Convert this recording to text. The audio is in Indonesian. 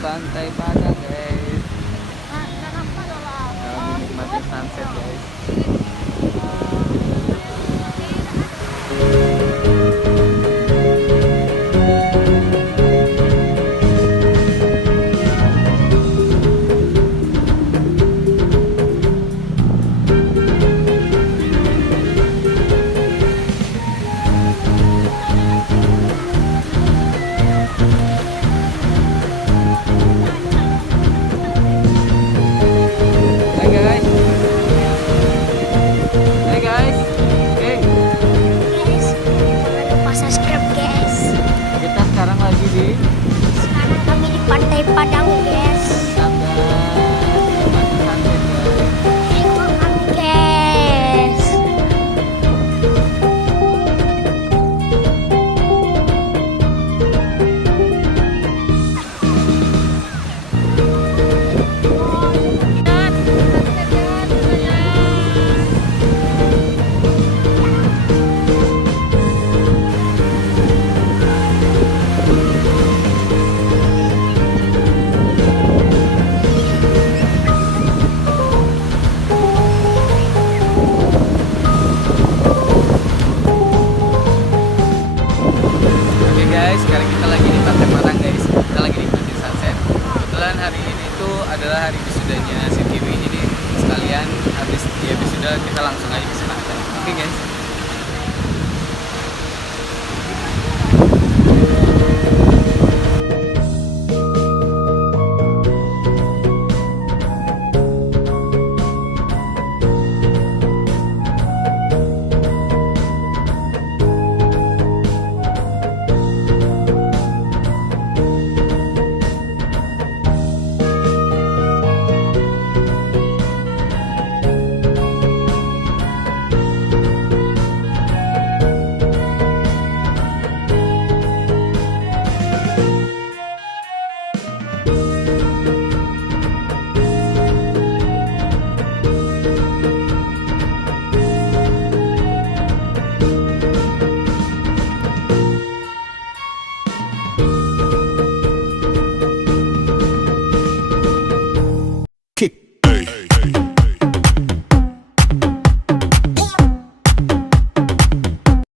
Pantai Padang guys. Kami menikmati sunset guys. Sekarang kami di Pantai Padang, guys. Ikut kami, guys. Sekarang kita lagi di Pantai Padang guys. Kita lagi nikmatin sunset. Kebetulan hari ini tuh adalah hari wisudanya si Kiwi. Jadi sekalian habis dia wisuda kita langsung aja ke sana. Oke guys.